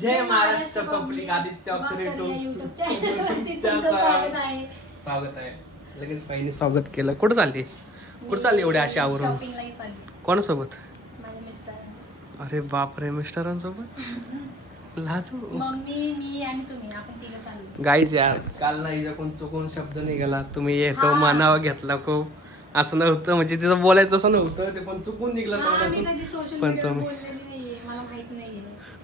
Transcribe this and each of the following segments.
जय Maharashtra public Aditya अक्षरे स्वागत आहे. लगेच बाईने स्वागत केलं. कुठं चालली एवढे अशी आवरून? कोणासोबत? अरे बापरे, मिस्टरांसोबत? लाजू मम्मी मी आणि तुम्ही आपण तिघं चाललो. गाईज यार, काल ना हिच्याकडून चुकून शब्द निघाला. तुम्ही येतो मनावर घेतला खूप. असं नव्हतं, म्हणजे तिचं बोलायचं असं नव्हतं, ते पण चुकून निघलं तोंडातून. पण तुम्ही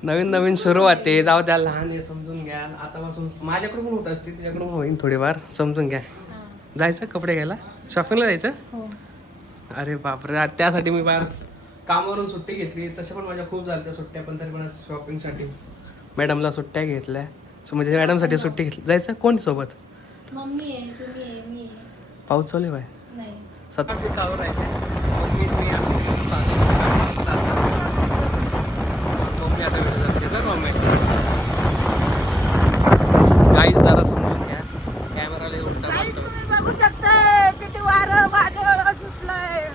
नवीन सुरुवात आहे, जाऊ द्या, लहान आहे, समजून घ्या. आतापासून माझ्याकडून होत असते, तिच्याकडून होईन थोडीफार, समजून घ्या. जायचं कपडे घ्यायला, शॉपिंगला जायचं? अरे बापरे, त्यासाठी मी बाहेर कामावरून सुट्टी घेतली. तशा पण माझ्या खूप झाल्या सुट्ट्या, पण तरी पण शॉपिंगसाठी मॅडमला सुट्ट्या घेतल्या. म्हणजे मॅडमसाठी सुट्टी घेतली. जायचं कोण सोबत? मम्मी आहे, तुम्ही आहे, मी आहे. पाऊस चालू आहे नाही. गाईज जरा समजून घ्या, कॅमेराला उलटा तुम्ही बघू शकताय किती वारं वादळ सुटलंय.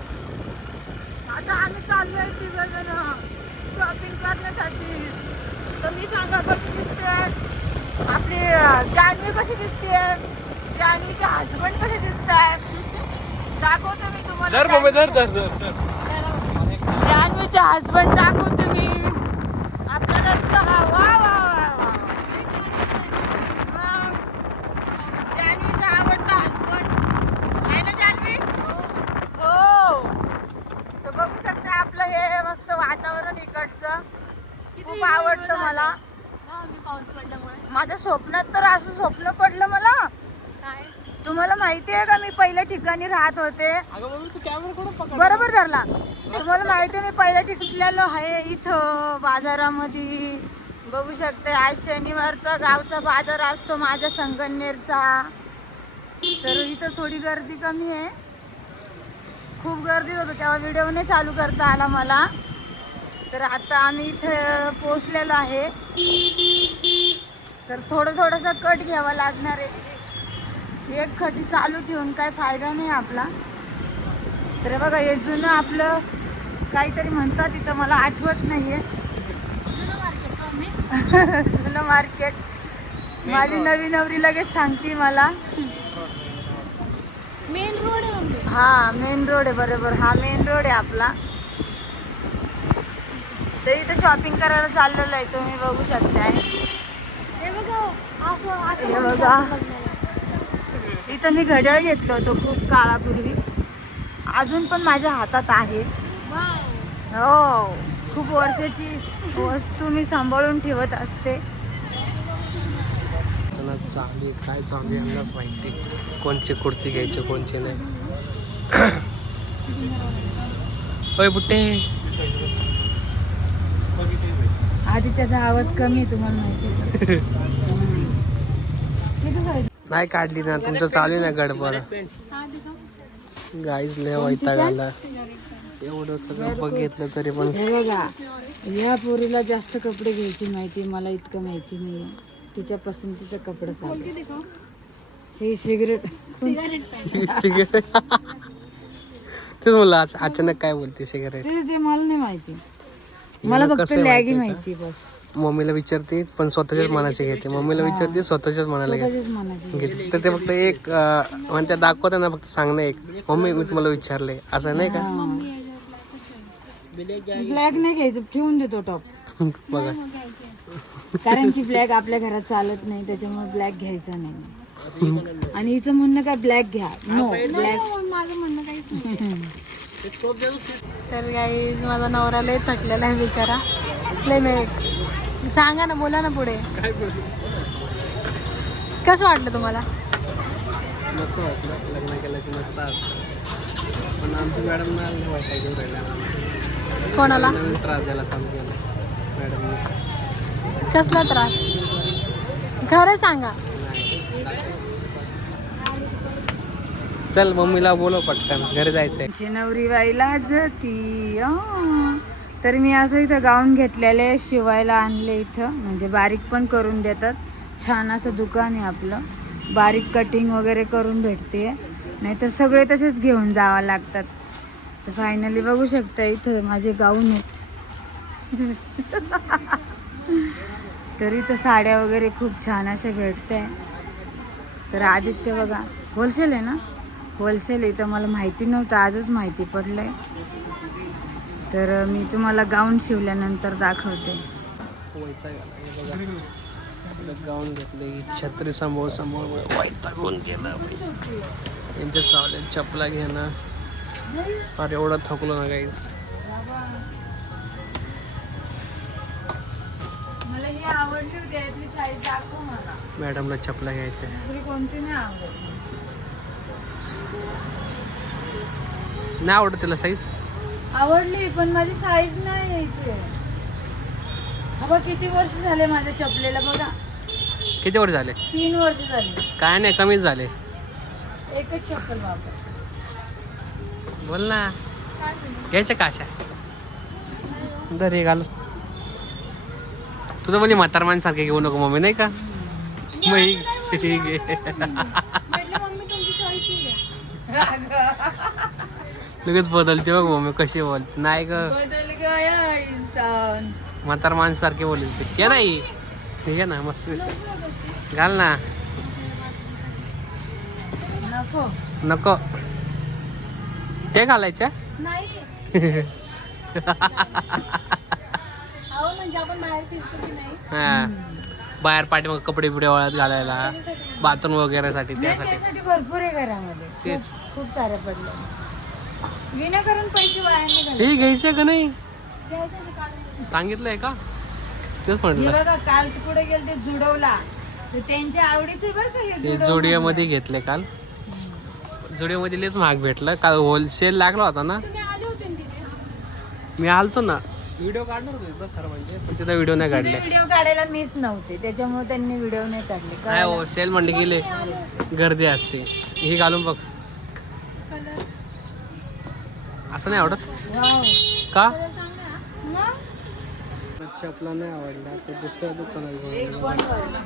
आता आम्ही चाललोय तिघजण शॉपिंग करण्यासाठी. तर मी सांगा कशी दिसते आपली जान्हवी, कशी दिसते जान्हवीचे हसबंड कसे दिसतात दाखवते मी तुम्हाला. जान्हवीचे हसबंड दाखवते मी. आपला रस्ता हा वा वा वा वा. मग जान्हवीचा आवडता हसबंड आहे ना जान्हवी? हो. तर बघू शकता आपलं हे मस्त वातावरण इकडचं खूप आवडतं मला. पाऊस पडल्यामुळे माझ्या स्वप्नात तर असं स्वप्न पडलं मला. काय तुम्हाला माहिती आहे का मी पहिल्या ठिकाणी राहत होते? बरोबर धरला. तुम्हाला माहिती आहे मी पहिल्या ठिकाणलो आहे इथं बाजारामध्ये. बघू शकते आज शनिवारचा गावचा बाजार असतो माझ्या संगमनेरचा. तर इथं थोडी गर्दी कमी आहे. खूप गर्दी होतं तेव्हा व्हिडिओ नाही चालू करता आला मला. तर आता आम्ही इथं पोचलेलो आहे. तर थोडंसं कट घ्यावा लागणार आहे. एक खटी चालू ठेवून काय फायदा नाही आपला. तर बघा हे जुनं आपलं काहीतरी म्हणतात तिथं, मला आठवत नाहीये. जुनं मार्केट. माझी नवी नवरी लगेच सांगते मला. मेन रोड आहे मम्मी. हा मेन रोड आहे, बरोबर. हा मेन रोड आहे आपला. तर इथं शॉपिंग करायला चाललेलो आहे, तुम्ही बघू शकताय. हे बघा हे बघा, इथं मी घड्याळ घेतलं होतं खूप काळापूर्वी. अजून पण माझ्या हातात आहे. हो, खूप वर्षाची वस्तू मी सांभाळून ठेवत असते. चालू आहे, काय चालू आहे यांनाच माहिती. कोणची कुर्ती घ्यायची, कोणची नाही. होय बुट्टे. आधी त्याचा आवाज कमी, तुम्हाला माहिती. नाही काढली ना, तुमचं चालू आहे ना गडबड. गाईज लय वैताग आला. एवढं सगळं बघितलं तरी पण. हे बघा, या पोरीला जास्त कपडे घ्यायची माहिती, मला इतकं माहिती नाही. तिच्या पसंतीचे कपडे चालू. हे सिगरेट तेच म्हणलं अचानक काय बोलते सिगरेट. ते मला नाही माहिती. मला फक्त लॅगी माहिती बस. मम्मीला विचारते पण स्वतःच्याच मनाचे घेते. मम्मीला विचारते स्वतःच्याच मनाला घेते. तर ते फक्त एक म्हणते दाखवते ना, फक्त सांगणं एक, मम्मी मी तुम्हाला विचारले, असं नाही का? ब्लॅक नाही घ्यायचं, ठेवून देतो टॉप. बघा, कारण की ब्लॅक आपल्या घरात चालत नाही, त्याच्यामुळे ब्लॅक घ्यायचा नाही. आणि हिचं म्हणणं काय ब्लॅक घ्या. No black. माझं म्हणणं काहीच नाही. तर गाईज माझा नवरा लय थकलेला आहे बिचारा. लय सांगा ना, बोला ना पुढे. कसं वाटलं तुम्हाला? मस्त वाटलं. लग्न केलं की मस्त असतं, पण आमची मॅडम ना वाटायचं राहिला. कोणाला त्रास द्यायला चालू केला मॅडमने. कसला त्रास? खरं सांगा. चल मम्मीला बोलव पटकन, घरी जायचंय. नवरी बाईला जती. तर मी असं इथं गाऊन घेतलेले शिवायला आणले इथं. म्हणजे बारीक पण करून देतात. छान असं दुकान आहे आपलं. बारीक कटिंग वगैरे करून भेटते. नाहीतर सगळे तसेच घेऊन जावं लागतात. तर फायनली बघू शकता इथं माझे गाऊन आहेत. तर इथं साड्या वगैरे खूप छान अशा भेटते. तर आदित्य बघा होलसेल आहे ना, होलसेल आहे. तर मला माहिती नव्हतं, आजच माहिती पडलंय. तर मी तुम्हाला गाऊन शिवल्यानंतर दाखवते. गाऊन घेतले, छत्री समोर समोर वैतागून गेलं. यांच्या चावल्या चपला घेणं फार एवढं थकलो ना गाईज. मला ही आवडली होती, यातली साईज दाखव मला. मॅडमला चपला घ्यायच्या. दुसरी कोणती नाही आवडत. नाही आवडत तिला साईज. आवडली पण माझी साईज नाही यायची. हवा किती वर्ष झाले माझ्या चपलेला बघा. किती वर्ष झाले? 3 वर्ष झाले. काय नाही, कमीच झाले. एकच चप्पल वापर. बोल ना, घ्यायच्या का अशा? दर घालू. तुझं म्हणजे म्हातार माणसारखे घेऊ नको मम्मी, नाही का? लगेच बदलते बघ मम्मी, कशी बोलते. नाही ग, बदल गया इंसान. म्हातार माणसारखे बोलते. घे नाही, घे ना, मस्त दिसत. घाल ना. नको नको ते घालायच्या. नाही अहो म्हणजे आपण बाहेर फिरतो की नाही, हा, बाहेर पाठी मग कपडे बिडे वाळत घालायला, बाथरूम वगैरे साठी, नाही, त्यासाठी. त्यासाठी भरपूर आहे घरामध्ये. तेच. खूप सारे पडले. विनाकारण पैसे वाया नाही घालत. हे घ्यायचं का नाही घ्यायचं आणि काढून सांगितलंय का? तेच हे म्हटलं. बघा काल कुठे गेले ते जुडवला, तर त्यांच्या आवडीचे बरं का हे ते जुडव जोडिओ मध्ये घेतले काल. जोडिओ मध्ये लयच महाग भेटलं काल. होलसेल लागला होता ना. तुम्ही आले होते ना तिथे. मी आलतो ना, व्हिडिओ काढणार होते खरं म्हणजे, पण तिथं व्हिडिओ नाही काढले. व्हिडिओ काढायला मीच नव्हते, त्याच्यामुळे त्यांनी व्हिडिओ नाही काढले. नाही हो, सेल म्हणले गेले, गर्दी असते. ही घालून बघ. कलर असं नाही आवडत वाव. का? चांगला आहे हा. चपला नाही आवडला तर दुसऱ्या दुकानात एक घेऊन पण वाला.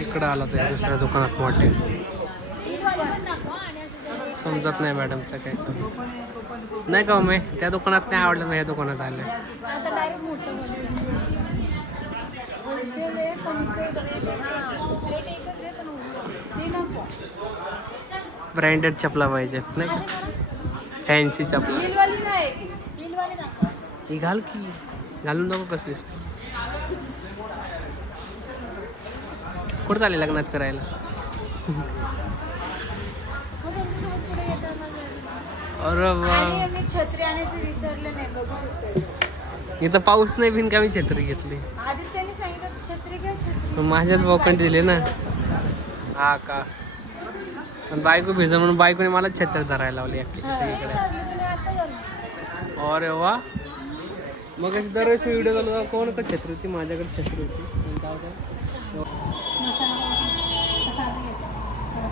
इकडं आला तर दुसऱ्या दुकानात मोठे. एक वाली पण दाखवा आणि असं ते- समजत नाही मॅडमचं काय चालू. नाही का मग त्या दुकानात नाही आवडलं, नाही या दुकानात आले. आता डायरेक्ट मोठं होलसेल आहे पण ते रेट एकच आहे पण होलसेल. ते नको. ब्रँडेड चपला पाहिजे नाही का, फॅन्सी चपला. हिलवाली नाही. हिलवाले दाखवा. ही घाल की, घालून नको कसली दिसते. कुठं चालेल लग्नात करायला? मग त्यांच्यासोबत पुढे येताना जाईल. अरे वा, आणि मी छत्री आणायचं विसरले नाही, बघू शकतो. इथं पाऊस नाही बिन का मी छत्री घेतली. आधी त्यांनी सांगितलं छत्री घ्या, छत्री. माझ्याच बोकंड दिले ना. हा का, पण बायको भिजल म्हणून बायकोने मला छत्री धरायला लावली अख्खी सगळीकडे. लागली तुम्ही आता झालं. अरे वा, मग अशी दरवेळेस मी व्हिडिओ चालू कोण का छत्री होती, माझ्याकडे छत्री होती. पण जाऊ द्या. कसा आता घ्यायचा?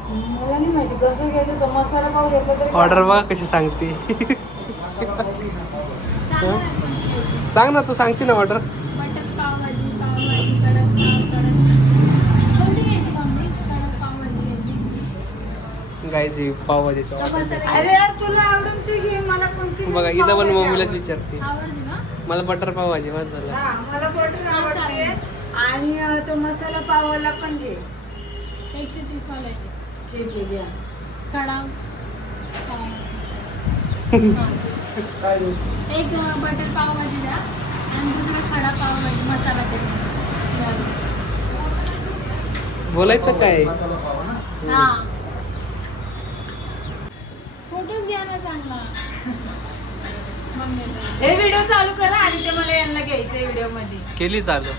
मला नाही माहिती कसं घ्यायचं. तो मसाला पाव घेतला तरी ऑर्डर बघा कशी सांगते. सांग ना, तू सांगते ना ऑर्डर. बटर पावभाजी, पावभाजी, कडक पाव, कडक. कोणती घ्यायची मम्मी? कडक पावभाजी घ्यायची. गायची पावभाजीची का ऑर्डर. मसाला अरे यार तुला आवडून ती घे, मला कोणती बघा इथं पण मम्मीलाच विचारते. आवडली ना? मला बटर पावभाजी मस्त झालं. हा, मला बटर आवडते. आणि तो मसाला पाववाला पण घे. 130 वाला आहे. ठीक आहे घ्या. खडा एक बटर पावभाजी द्या आणि दुसरा खडा पावभाजी मसाला द्या. बोलायचं काय? हा फोटोज घ्या ना चांगला. हे व्हिडिओ चालू करा आणि ते मला यांना घ्यायचंय व्हिडिओ मध्ये. केली चालू.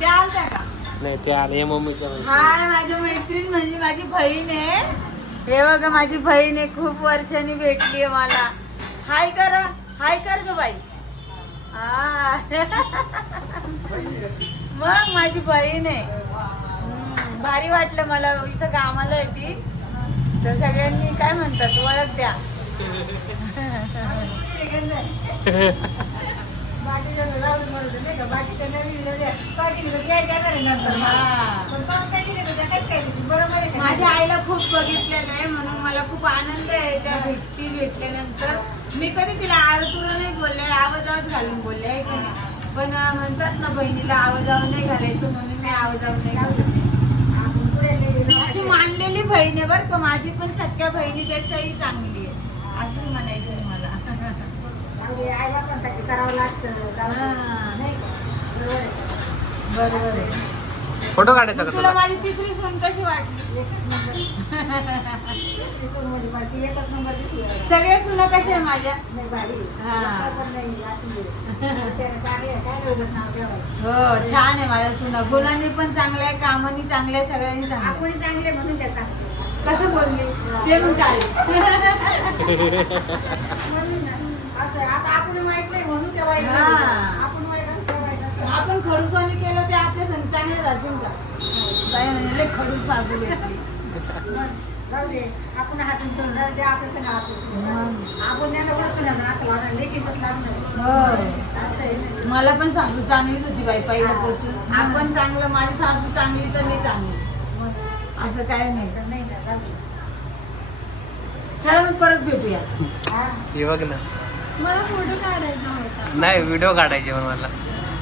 ते आलता का? नाही ते आले, हे मम्मीचं. हाय माझी मैत्रीण म्हणजे माझी बहीण आहे. हे बघा माझी बहीण आहे, खूप वर्षांनी भेटली आहे मला. हाय करा, हाय कर ग बाई. हा. मग माझी बहीण आहे. भारी वाटलं मला. इथं कामाला आहे ती, तर सगळ्यांनी काय म्हणतात ओळख द्या. माझ्या आईला खूप बघितलेलं आहे म्हणून मला खूप आनंद आहे त्या भेटल्यानंतर. मी कधी तिला आरतुर नाही बोलले, आवाज घालून बोलले आहे की नाही. पण म्हणतात ना बहिणीला आवाजावर नाही घालायचं म्हणून मी आवाजावर नाही घालत. अशी मानलेली बहीण आहे बरं का माझी, पण सख्या बहिणीपेक्षाही चांगली आहे असं म्हणायचं आहे मला. करावं लागतं. बरोबर आहे. फोटो काढायचा का तुला तुला? माझी तिसरी सून कशी वाटली? सगळ्या सुना कशा आहे माझ्या? हो छान आहे माझ्या सुना. गुणांनी पण चांगल्या आहे, कामानी चांगल्या आहे, सगळ्यांनी चांगले म्हणून त्याचा कसं बोलले ते म्हणून आता आपण माहित नाही म्हणून आपण खडूसवानी केलं ते आपल्या सण चांगले राहतील का? काय म्हणजे खडूस सासू भेटली. आपण मला पण सासू चांगलीच होती बाई पहिल्यापासून. आपण चांगलं, माझी सासू चांगली तर मी चांगली, असं काय नाही. चला मग परत भेटूया. हे बघ ना. मला फोटो काढायचा होता. नाही व्हिडिओ काढायचे पण मला.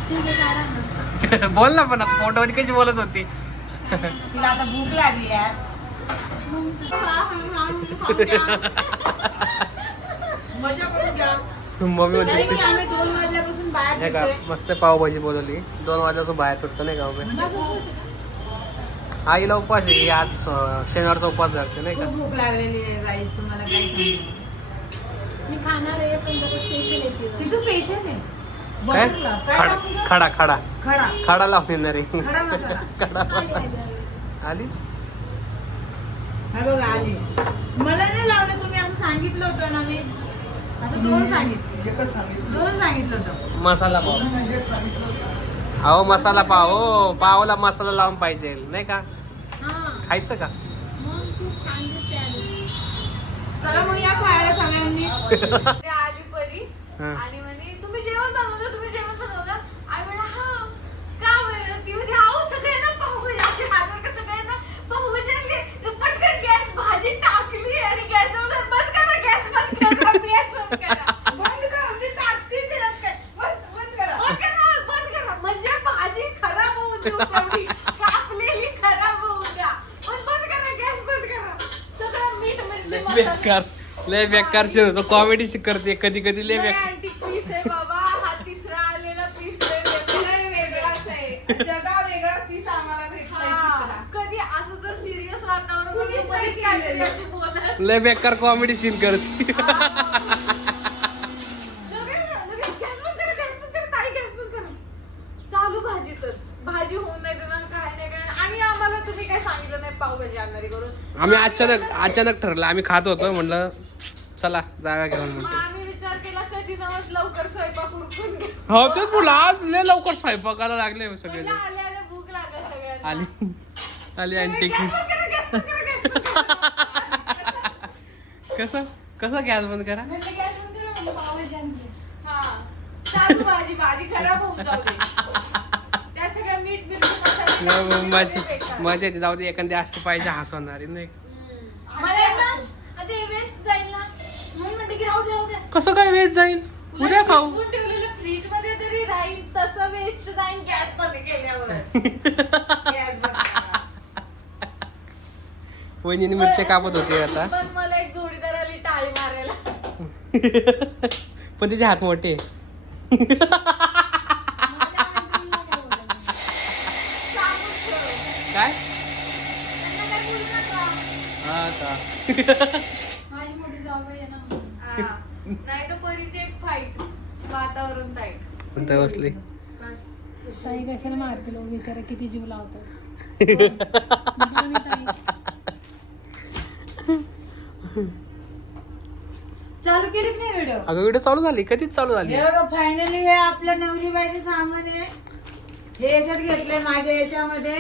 ठीक आहे काढा ना. बोल ना पण आता फोटो मध्ये कशी बोलत होती. तिला आता भूक लागली यार. मजा करून घ्या. मम्मी तरी म्हणते पण आम्ही 2 वाजल्यापासून बाहेर नाही का फिरतोय. मस्त पावभाजी बोलवली. 2 वाजल्यापासून बाहेर फिरतो नाही का उभे. माझा उपवास आहे का? आईला उपवास आहे. आज शनिवारचा उपवास धरते नाही का. खूप भूक लागलेली आहे गाईस, तुम्हाला काय सांगू. मी खाणार आहे पण जरा स्पेशल आहे. तिथं पेशंट आहे. काय बटरला काय टाकून का? खडा खडा खडा खडा लावून येणार आहे. खडा मसाला. खडा आली. हा बघा आली. मला नाही लावलं, तुम्ही असं सांगितलं होतं ना. मी असं 2 सांगितलं होतं. मसाला पाव. अहो मसाला पाव. हो पावला मसाला लावून पाहिजे नाही का. हां खायचं का? मग खूप छान दिसते आली. चला मग या खायला सगळ्यांनी. ते आली परी हं. आणि म्हणे तुम्ही जेवण बनवलं. आई म्हणा हा का बरं? ती म्हणे आहो सगळ्यांना पाहूया असे हातात का सगळ्यांना पाहूया आणले. पटकन गॅस भाजी टाकली आणि गॅस बंद करा, गॅस बंद करा, गॅस बंद करा. बंद करा मी टाकते त्याच्यात काय. बंद करा. म्हणजे भाजी खराब होऊन देऊ तेवढी. कापलेली खराब होऊन द्या. पण बंद करा, गॅस बंद करा. सगळं मीठ मिरची लय मसाला. बेकार लय बेकार शिर होतो. कॉमेडी करते कधी कधी लय लय बेकार. अँटिक पीस आहे बाबा. हा तिसरा आलेला पीस लय वेगळाच आहे. जगा वेगळा पीस आम्हाला भेटलाय तिसरा. कधी असं जर सिरियस वातावरण मध्ये काहीतरी अशी बोलत लय बेकार कॉमेडी सीन करते. गॅस बंद करा, ताई गॅस बंद करा. चालू भाजीतच भाजी होऊन नाही देणार, काय नाही काय. आणि आम्हाला तुम्ही काय सांगितलं नाही पावभाजी आणणारी करून. आम्ही अचानक ठरलं. आम्ही खात होतो म्हणलं चला जागा घेऊन मग म्हणतो. आम्ही विचार केला कधी नवस लवकर स्वयंपाक उरकून घ्या. हो तेच बोला. आज लय लवकर स्वयंपाकाला लागले सगळे. म्हणलं आल्या आल्या भूक लागत सगळ्यांना. आली अँटिक गॅस बंद करा, गॅस बंद करा, गॅस बंद करा. कसं गॅस बंद करा. म्हटलं गॅस बंद करा, म्हणजे पावभाजी आणली. हा चालू भाजी खराब होऊन जाऊ दे. त्या सगळ्या मीठ मिरची मसाले मजा येते. जाऊ दे एखादी असते पाहिजे हसवणारी नाही. मला ना आता हे वेस्ट जाईल ना म्हणून म्हणते की राहू दे. कसं काय वेस्ट जाईल. उद्या खाऊ. शिकवून ठेवलेलं फ्रीज मध्ये तरी राहील तसं वेस्ट जाईल गॅस मध्ये केल्यावर. गॅस बंद करा. वहिनीने मिरच्या कापत होती आता. पण मला एक जोडीदार आली टाळी मारायला. पण तिचे हात मोठे. मला आणखीन नाही काय बोलायचं. सांगून ठेव. काय त्यांना काय बोलू नका. हा का. माझी मोठी जाऊबाई आहे ना. हा. नाही तर परीची एक फाईट वातावरण ताईट. कोणतं बसले. ताई कशाला मारते लोक, बिचारा किती जीव लावतात. चालू केली की नाही व्हिडिओ? अगं व्हिडिओ चालू झाली. कधीच चालू झाली. हे बघा फायनली हे आपलं नवरी बाईचं सामान आहे. हे याच्यात घेतलंय माझ्या याच्यामध्ये.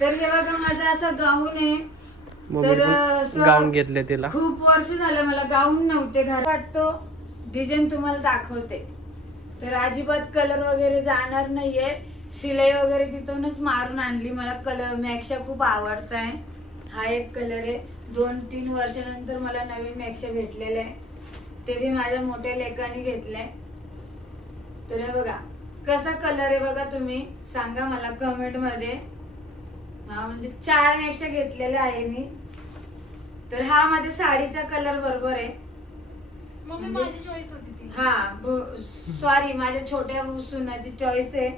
तर हे बघा माझं असं गाऊन आहे. मम्मी तर पण गाऊन घेतले तिला. खूप वर्ष झालं मला गाऊन नव्हते घरात. वाटतो डिझाईन तुम्हाला दाखवते. तर अजिबात कलर वगैरे जाणार नाहीये. शिलाई वगैरे तिथूनच मारून आणली. मला कलर मॅक्शा खूप आवडत आहे. हा एक कलर आहे. 2-3 वर्षानंतर मला नवीन मॅक्शा भेटलेला आहे. ते बी माझ्या मोठ्या लेकाने घेतलंय. तर हे बघा कसा कलर आहे बघा, तुम्ही सांगा मला कमेंट मध्ये. हा म्हणजे 4 पेक्षा घेतलेले आहे मी. तर हा माझ्या साडीचा कलर बरोबर आहे. मम्मी म्हणजे- माझी चॉईस होती ती. हा सॉरी, माझ्या छोट्या सुनाची चॉईस आहे.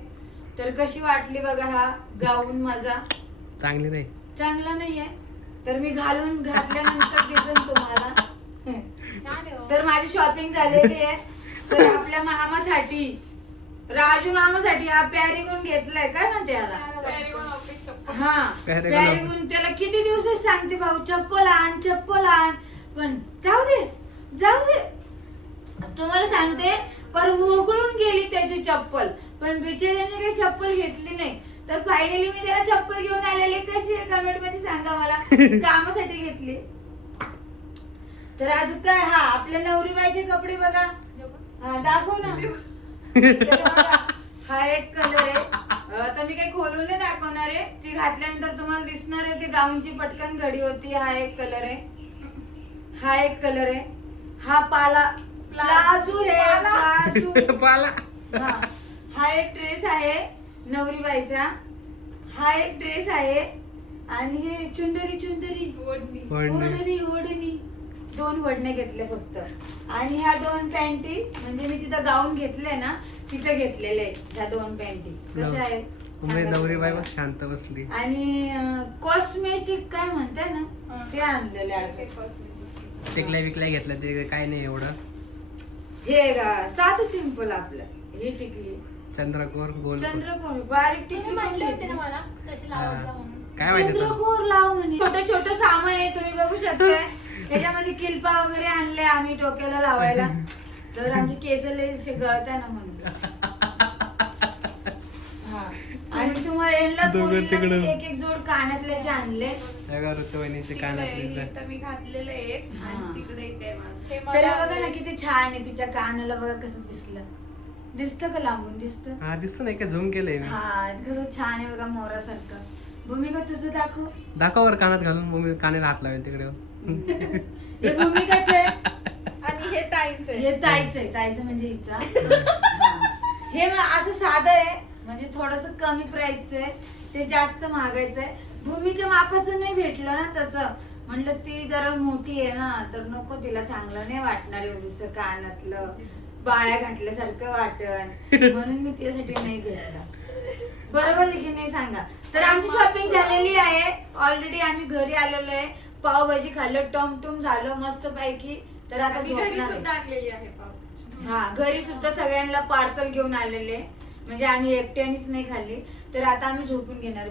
तर कशी वाटली बघा हा गाऊन माझा? चांगली नाही. चांगला नाहीये तर मी घातल्यानंतर दिसेल तुम्हाला. छान आहे हो. तर माझी शॉपिंग झालेली आहे. तर आपल्या मामासाठी, राजू मामासाठी हा पॅरीगून घेतलाय. काय म्हणते याला? हा पॅरीगून पॅरीगून. त्याला किती दिवसात सांगते भाऊ चप्पल आण, चप्पल आण, पण जाऊ दे. तुम्हाला सांगते पर मोकळून गेली त्याची चप्पल, पण बिचाऱ्याने काही चप्पल घेतली नाही. तर फायनली मी त्याला चप्पल घेऊन आलेली. कशी आहे कमेंट मध्ये सांगा मला. कामासाठी घेतली. तर अजून काय, हा आपल्या नवरीबाईचे कपडे बघा. हा दाखव ना. तर बघा, हा एक कलर आहे. आता मी काही खोलून नाही दाखवणार आहे. ती घातल्यानंतर तुम्हाला दिसणार आहे. ती गाऊनची पटकन घडी होती. हा एक कलर आहे. हा एक कलर आहे. हा प्लाझो आहे. प्लाझो. पाला. हा एक ड्रेस आहे नवरीबाईचा. हा एक ड्रेस आहे. आणि हे चुंदरी ओढणी 2 वडणे घेतले फक्त. आणि ह्या 2 पॅन्टी, म्हणजे मी जिथं गाऊन घेतले ना तिथं घेतलेले आहेत ह्या 2 पॅन्टी. कशा आहेत? नवरी बाई बघ शांत बसली. आणि कॉस्मेटिक काय म्हणते ना ते आणलेले आहे. टिकल्या विकल्या घेतल्या ते काय नाही एवढं. हे साधं सिंपल आपलं. हे टिकली चंद्रकोर गोल. चंद्रकोर बारीक तुम्ही टिकली म्हटले होते कुठली? ना मला तशी लावत जा म्हणून. काय माहिती तुला? चंद्रकोर लाव म्हणे. छोटं छोटं सामान आहे, तुम्ही बघू शकता. त्याच्यामध्ये किल्पा वगैरे आणले आम्ही डोक्याला लावायला. तर आमची केस लय गळताय ना म्हणून. हा. आणि तुम्हाला यांना दोघं पोरीला तिकडं. मी एक जोड कानातल्याचे आणले. ऋतुवाहिनीचे कानातले. इथं मी घातलेलं एक हा. आणि तिकडे एक आहे माझं. हे तर मला हे बघा ना किती छान आहे. तिच्या कानाला बघा कसं दिसतं का लांबून दिसतं. हा दिसतो नाही का झूम केलंय मी. हा कसं छान आहे बघा मोरासारखं. भूमिका तुझं दाखव. दाखव वर कानात घालून मग मी कानाला हात लावेल तिकडे. हे भूमिकाच आहे. आणि हे ताईंचं आहे. हे ताईचं म्हणजे हिचा. हा. हे असं साधं आहे, म्हणजे थोडस कमी प्राइसचं आहे. ते जास्त महागायचं आहे. भूमीच्या मापाचं नाही भेटलं ना तसं. म्हणलं ती जरा मोठी आहे ना, तर नको तिला चांगलं नाही वाटणार एवढीस कानातलं बाळ्या घातल्यासारखं वाटण, म्हणून मी तिच्यासाठी नाही घेतलं. बरोबर आहे की नाही सांगा. तर आमची शॉपिंग झालेली आहे ऑलरेडी. आम्ही घरी आलेलो आहे. पावभाजी खाल्लं, टमटम झालं मस्त पैकी. तर आता मी घरी झोपणार सुद्धा आहे. आणलेली आहे पाव. हा घरी सुद्धा सगळ्यांना पार्सल घेऊन आलेले. म्हणजे आम्ही एकट्यानेच नाही खाल्ली. तर आता आम्ही झोपून घेणार.